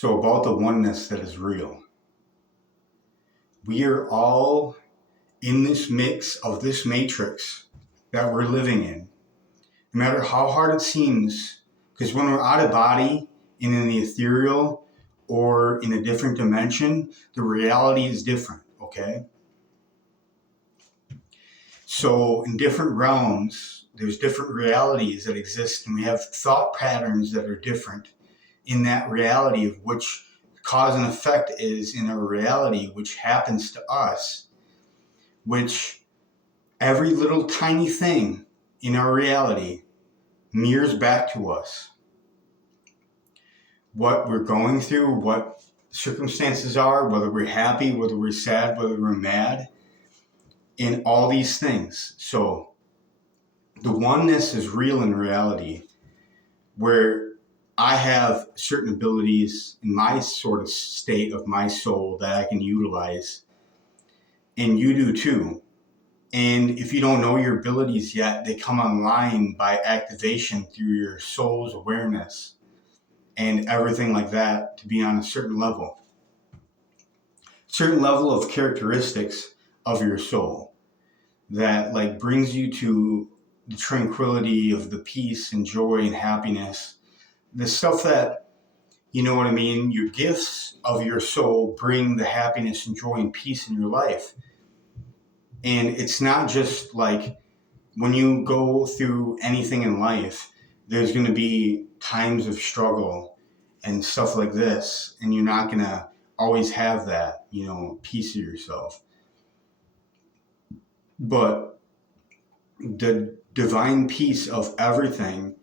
So, about the oneness that is real, we are all in this mix of this matrix that we're living in. No matter how hard it seems, because when we're out of body and in the ethereal or in a different dimension, the reality is different, okay? So, in different realms, there's different realities that exist, and we have thought patterns that are different in that reality of which cause and effect is in a reality which happens to us, which every little tiny thing in our reality mirrors back to us. What we're going through, what circumstances are, whether we're happy, whether we're sad, whether we're mad, in all these things. So the oneness is real in reality, where I have certain abilities in my sort of state of my soul that I can utilize, and you do too. And if you don't know your abilities yet, they come online by activation through your soul's awareness and everything like that to be on a certain level of characteristics of your soul that like brings you to the tranquility of the peace and joy and happiness, the stuff that, you know what I mean, your gifts of your soul bring the happiness and joy and peace in your life. And it's not just like when you go through anything in life, there's going to be times of struggle and stuff like this, and you're not going to always have that, piece of yourself. But the divine peace of everything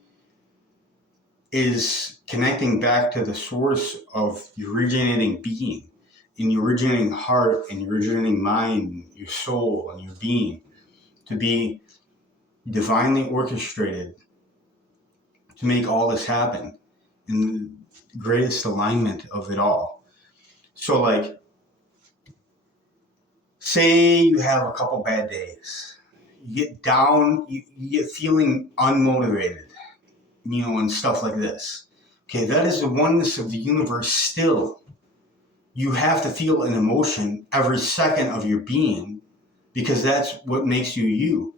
is connecting back to the source of your originating being, and your originating heart, and your originating mind, your soul, and your being, to be divinely orchestrated to make all this happen in the greatest alignment of it all. So like, say you have a couple bad days, you get down, you get feeling unmotivated, and stuff like this. Okay, that is the oneness of the universe still. You have to feel an emotion every second of your being because that's what makes you you.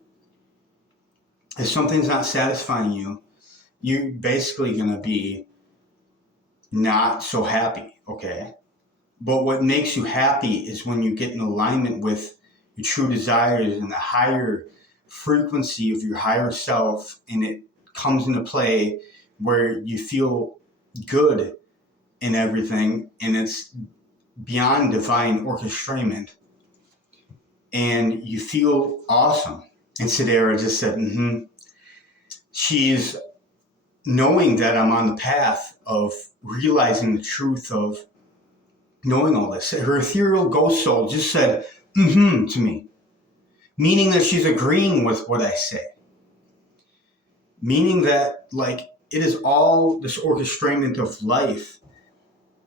If something's not satisfying you, you're basically going to be not so happy, okay? But what makes you happy is when you get in alignment with your true desires and the higher frequency of your higher self, and it comes into play where you feel good in everything, and it's beyond divine orchestrament, and you feel awesome. And Sadara just said, She's knowing that I'm on the path of realizing the truth of knowing all this. Her ethereal ghost soul just said, to me, meaning that she's agreeing with what I say. Meaning that, like, it is all this orchestrament of life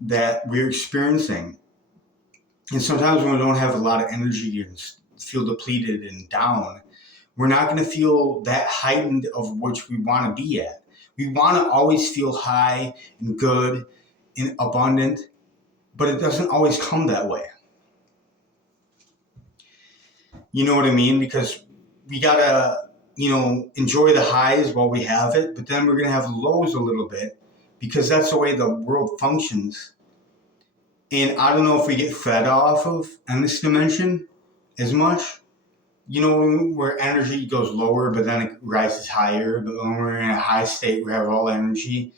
that we're experiencing. And sometimes when we don't have a lot of energy and feel depleted and down, we're not going to feel that heightened of which we want to be at. We want to always feel high and good and abundant, but it doesn't always come that way. You know what I mean? Because we got to, enjoy the highs while we have it, but then we're going to have lows a little bit because that's the way the world functions. And I don't know if we get fed off of in this dimension as much. Where energy goes lower, but then it rises higher. But when we're in a high state, we have all energy.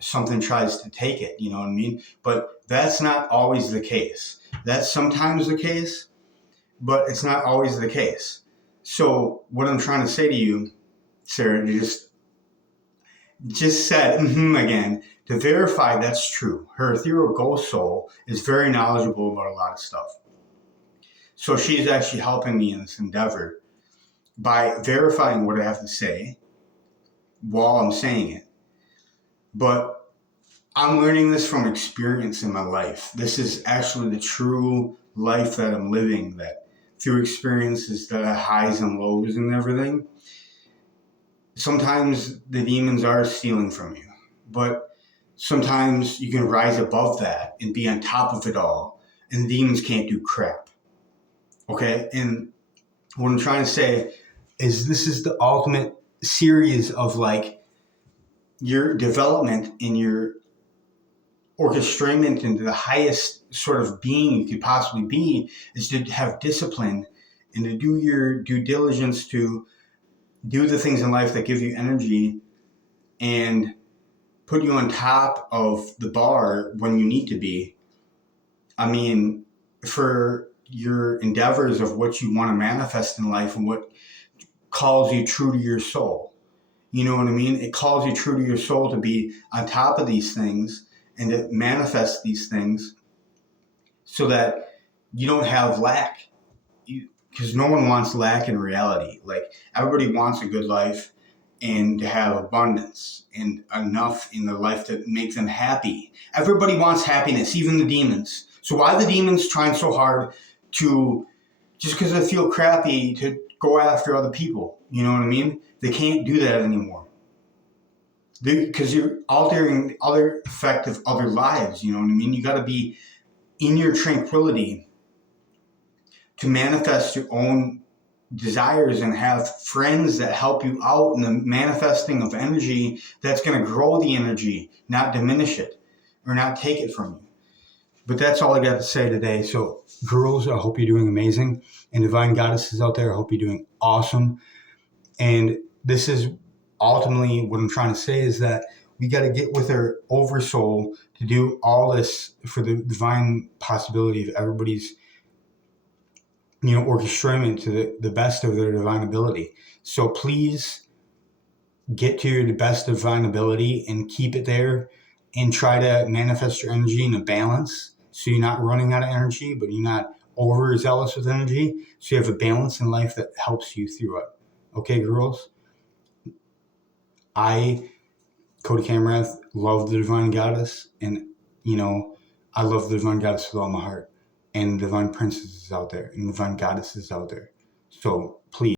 Something tries to take it, you know what I mean? But that's not always the case. That's sometimes the case, but it's not always the case. So what I'm trying to say to you, Sarah, you just said again, to verify that's true. Her ethereal ghost soul is very knowledgeable about a lot of stuff. So she's actually helping me in this endeavor by verifying what I have to say while I'm saying it. But I'm learning this from experience in my life. This is actually the true life that I'm living, that through experiences that are highs and lows and everything. Sometimes the demons are stealing from you, but sometimes you can rise above that and be on top of it all, and demons can't do crap. Okay? And what I'm trying to say is this is the ultimate series of like your development in your orchestrament into the highest sort of being you could possibly be is to have discipline and to do your due diligence to do the things in life that give you energy and put you on top of the bar when you need to be. I mean, for your endeavors of what you want to manifest in life and what calls you true to your soul. You know what I mean? It calls you true to your soul to be on top of these things and to manifest these things so that you don't have lack. Because no one wants lack in reality. Like, everybody wants a good life and to have abundance and enough in their life to make them happy. Everybody wants happiness, even the demons. So why are the demons trying so hard to, just because they feel crappy, to go after other people? You know what I mean? They can't do that anymore. Because you're altering other effect of other lives, you know what I mean? You got to be in your tranquility to manifest your own desires and have friends that help you out in the manifesting of energy that's going to grow the energy, not diminish it or not take it from you. But that's all I got to say today. So girls, I hope you're doing amazing. And divine goddesses out there, I hope you're doing awesome. And this is ultimately what I'm trying to say is that we got to get with our oversoul to do all this for the divine possibility of everybody's, orchestrating to the best of their divine ability. So please get to your best divine ability and keep it there and try to manifest your energy in a balance. So you're not running out of energy, but you're not overzealous with energy. So you have a balance in life that helps you through it. Okay, girls? I, Cody Kamrath, love the divine goddess. And, I love the divine goddess with all my heart. And the divine princess is out there. And the divine goddess is out there. So please.